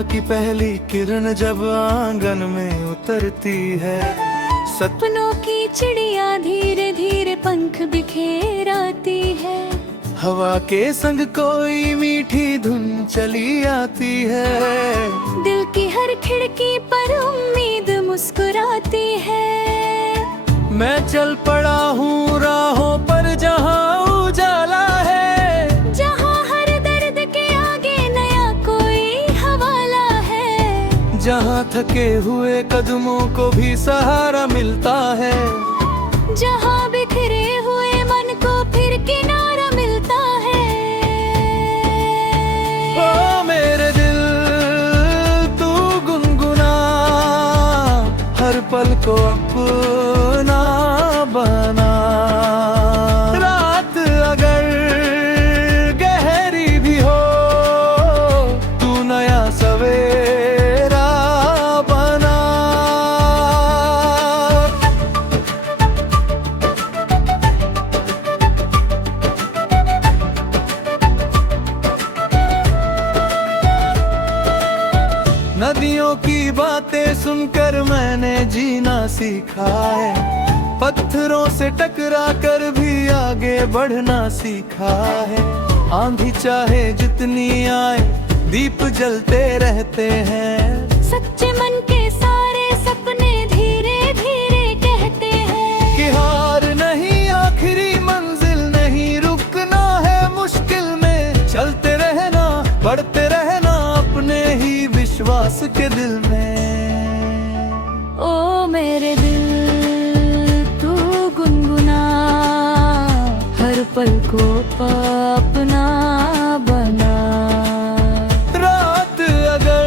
सुबह की पहली किरण जब आंगन में उतरती है, सपनों की चिड़िया धीरे धीरे पंख बिखेराती है। हवा के संग कोई मीठी धुन चली आती है, दिल की हर खिड़की पर उम्मीद मुस्कुराती है। मैं चल पड़ा हूँ राहों पर जहाँ उजाला है, जहाँ हर दर्द के आगे नया कोई हवाला है। जहाँ थके हुए कदमों को भी सहारा मिलता है, जहाँ बिखरे हुए मन को फिर किनारा मिलता है। ओ मेरे दिल तू गुनगुना, हर पल को अपना बना। रात अगर गहरी भी हो, तू नया सवेरा बना। नदियों की बातें सुनकर मैंने जीना सीखा है, पत्थरों से टकरा कर भी आगे बढ़ना सीखा है। आंधी चाहे जितनी आए दीप जलते रहते हैं, सच्चे मन के सारे सपने धीरे धीरे कहते हैं कि हार नहीं आखिरी मंजिल नहीं, रुकना है मुश्किल में, चलते रहना बढ़ते रहना अपने ही विश्वास के दिल में। ओ मेरे दिल तू गुनगुना, हर पल को अपना बना। रात अगर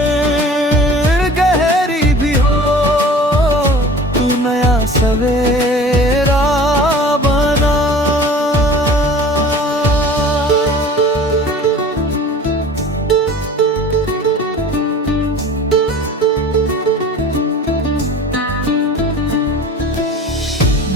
गहरी भी हो, तू नया सवेरा बना।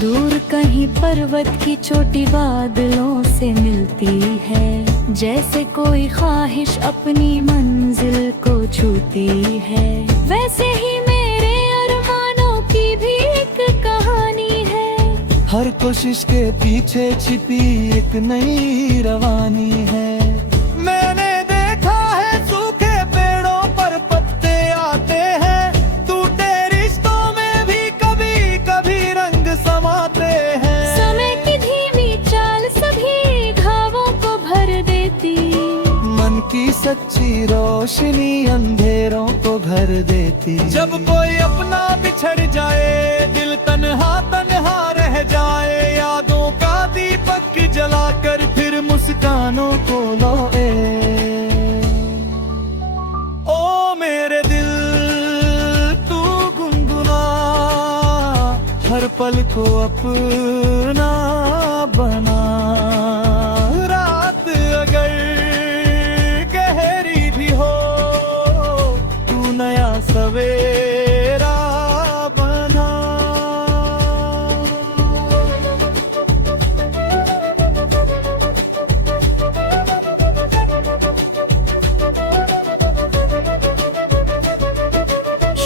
दूर कहीं पर्वत की चोटी बादलों से मिलती है, जैसे कोई ख्वाहिश अपनी मंजिल को छूती है। वैसे ही मेरे अरमानों की भी एक कहानी है, हर कोशिश के पीछे छिपी एक नई रवानी है। मैंने देखा है सूखे पेड़ों पर पत्ते आते हैं, टूटे रिश्तों में भी कभी कभी रंग समाते हैं। समय की धीमी चाल सभी घावों को भर देती, मन की सच्ची रोशनी अंधेरों को भर देती। जब कोई अपना बिछड़ जाए, दिल तन्हा तन्हा रह जाए, यादों का दीपक जलाकर फिर मुस्कानों को लोए। ओ मेरे दिल तू गुनगुना, हर पल को अपना बना। रात अगर गहरी भी हो, तू नया सवेरा बना।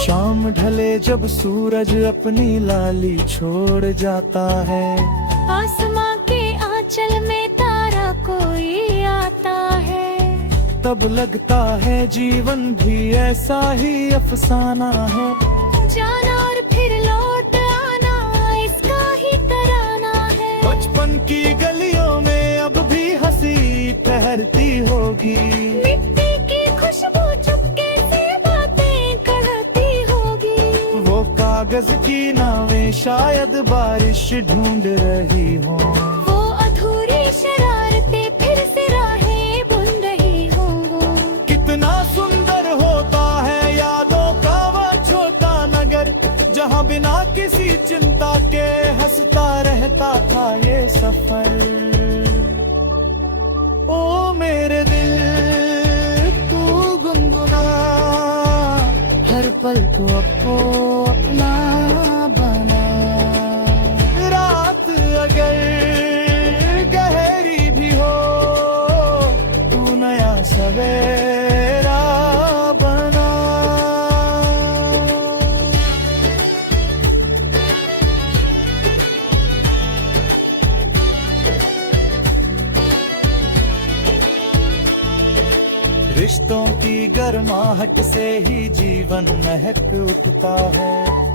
शाम ढले जब सूरज अपनी लाली छोड़ जाता है, आसमां के आंचल में तारा कोई आता है। तब लगता है जीवन भी ऐसा ही अफसाना है। जाना और फिर लौट आना इसका ही तराना है। बचपन की गलियों में अब भी हंसी ठहरती होगी, मिट्टी की खुशबू चुपके से बातें कहती होगी। वो कागज की नावें शायद बारिश ढूंढ रही हो। वो अधूरी शरारतें फिर से राहें बुन रही हो। कितना सुंदर होता है यादों का वो छोटा नगर, जहाँ बिना किसी चिंता के हंसता रहता था ये सफर। ओ मेरे दिल तू गुनगुना, हर पल को अपना बना। रात अगर गहरी भी हो, तू नया सवेरा बना। रिश्तों की गर्माहट से ही जीवन महक उठता है।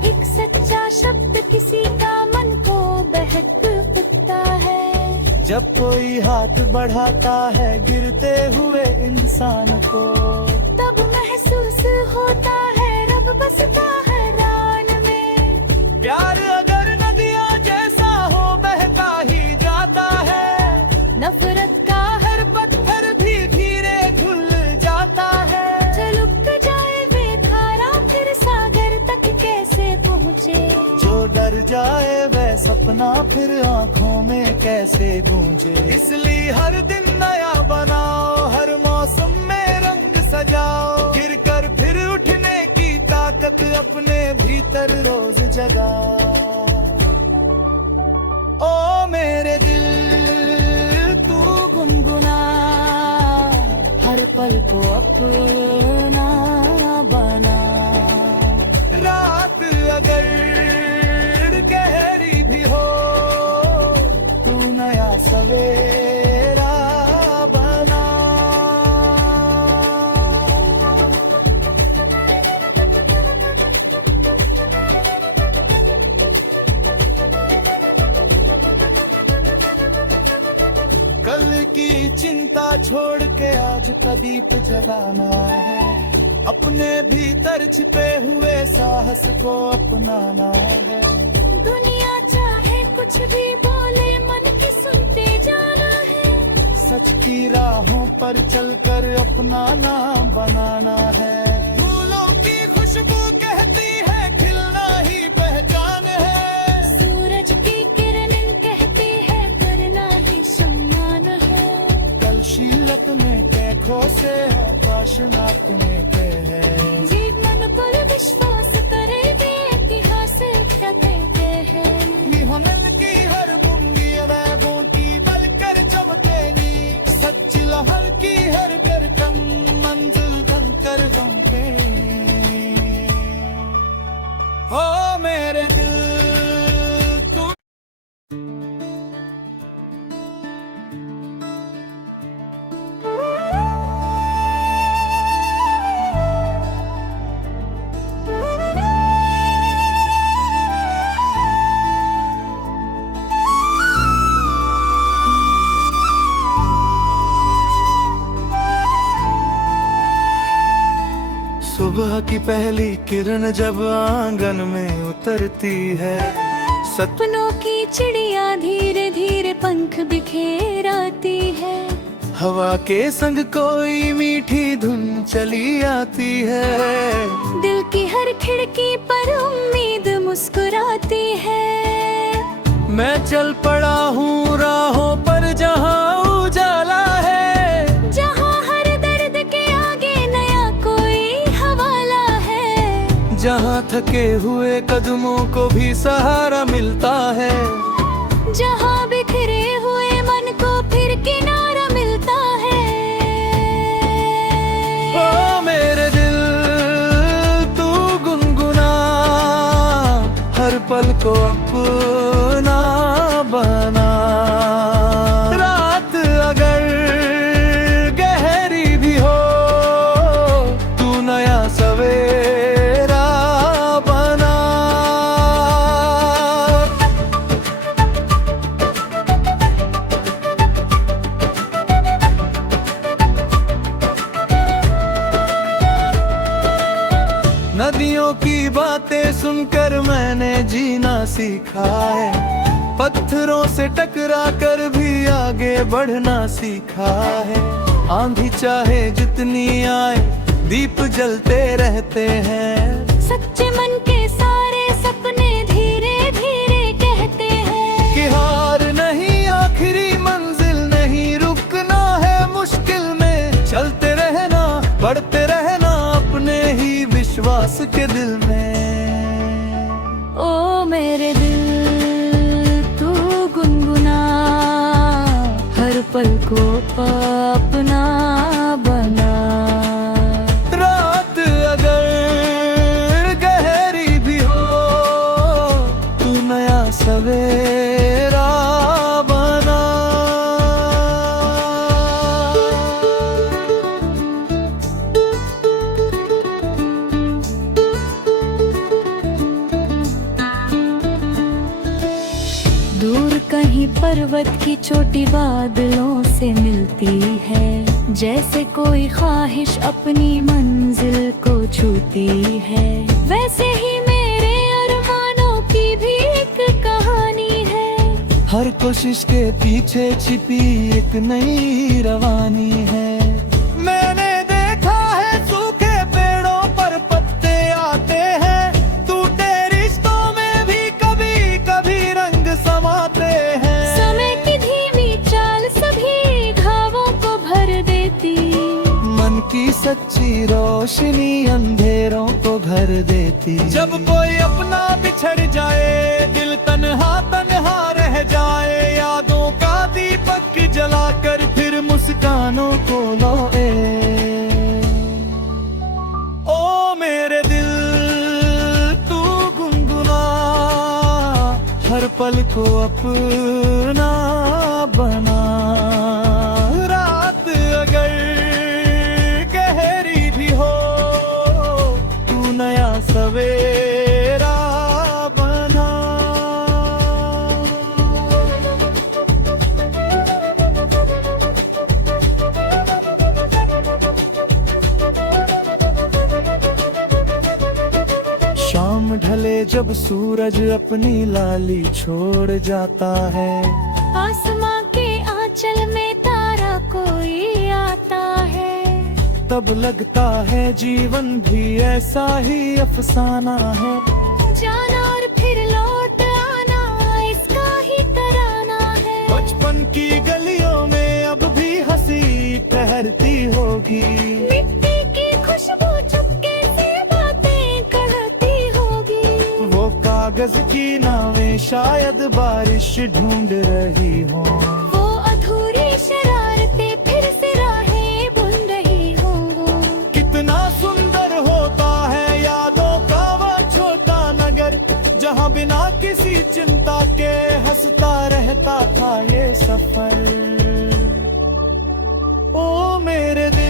एक सच्चा शब्द किसी का मन को बहक उठता है। जब कोई हाथ बढ़ाता है गिरते हुए इंसान को, तब महसूस होता है रब बसता है रान में। प्यार अगर नदियाँ जैसा हो बहता ही जाता है, नफरत का हर पत्थर भी धीरे घुल जाता है। छलक जाए वे धारा फिर सागर तक कैसे पहुँचे। जो डर जाए वह सपना फिर आँखों में कैसे गूंजे। इसलिए हर दिन नया बनाओ, हर मौसम में रंग सजाओ, गिर कर फिर उठने की ताकत अपने भीतर रोज जगाओ। ओ मेरे दिल तू गुनगुना, हर पल को अपना बना। रात अगर गहरी भी हो, तू नया सवेरा बना। कल की चिंता छोड़ के आज का दीप जलाना है। अपने भीतर छिपे हुए साहस को अपनाना है। दुनिया चाहे कुछ भी बोले मन की सुनते जाना है। सच की राहों पर चलकर अपना नाम बनाना है। फूलों की खुशबू कहती है खिलना ही पहचान है। सूरज की किरण कहती है करना ही सम्मान है। कल शीलत में कैखों से आकाश नापने के हैं। जीवन पर विश्वास करेंगे इतिहास क्या कहते हैं। हमन की हर बूंदी अरबों की बलकर चमकेगी। सच लहर की हर करकम मंजिल बनकर रोके। ओ मेरे दिल तू सुबह की पहली किरण जब आंगन में उतरती है। सपनों की चिड़िया धीरे धीरे पंख बिखेराती है। हवा के संग कोई मीठी धुन चली आती है। दिल की हर खिड़की पर उम्मीद मुस्कुराती है। मैं चल पड़ा हूँ राहों पर जहाँ उजाला है। जहाँ हर दर्द के आगे नया कोई हवाला है। जहाँ थके हुए कदमों को भी सहारा मिलता है। जहाँ बिखरे हुए मन को फिर किनारा मिलता है। ओ मेरे दिल तू गुनगुना, हर पल को अपना बना। रात अगर गहरी भी हो, तू नया सवेरा बना। नदियों की बातें सुनकर मैंने जीना सीखा है। पत्थरों से टकरा कर भी आगे बढ़ना सीखा है। आंधी चाहे जितनी आए दीप जलते रहते हैं। सच्चे मन के सारे सपने धीरे धीरे कहते हैं कि हार नहीं आखिरी मंजिल नहीं, रुकना है मुश्किल में। चलते रहना बढ़ते रहना अपने ही विश्वास के दिल में। ओ मेरे दिल तू गुनगुना, हर पल को अपना बना। रात अगर गहरी भी हो, तू नया सवेरा बना। दूर कहीं पर्वत की चोटी बादलों से मिलती है, जैसे कोई ख्वाहिश अपनी मंजिल को छूती है। वैसे ही मेरे अरमानों की भी एक कहानी है, हर कोशिश के पीछे छिपी एक नई रवानी है। मैंने देखा है सूखे पेड़ों पर पत्ते आते हैं, टूटे रिश्तों में भी कभी कभी रंग समाते हैं। समय की धीमी चाल सभी घावों को भर देती, मन की सच्ची रोशनी अंधेरों को घर देती। जब कोई अपना बिछड़ जाए, दिल तन्हा तन्हा रह जाए, यादों का दीपक जलाकर फिर मुस्कानों को लोए। ओ मेरे दिल तू गुनगुना, हर पल को अपना बना। रात अगर गहरी भी हो, तू नया सवेरा बना। शाम ढले जब सूरज अपनी लाली छोड़ जाता है, आसमां के आंचल में तारा कोई आता है। तब लगता है जीवन भी ऐसा ही अफसाना है। जाना और फिर लौट आना, इसका ही तराना है। बचपन की गलियों में अब भी हंसी ठहरती होगी, मिट्टी की खुशबू चुपके से बातें कहती होगी। वो कागज की नावें शायद बारिश ढूंढ रही हो। वो अधूरी शरारतें फिर से राहें बुन रही हो। कितना सुंदर होता है यादों का वो छोटा नगर, जहाँ बिना किसी चिंता के हंसता रहता था ये सफर। ओ मेरे दिल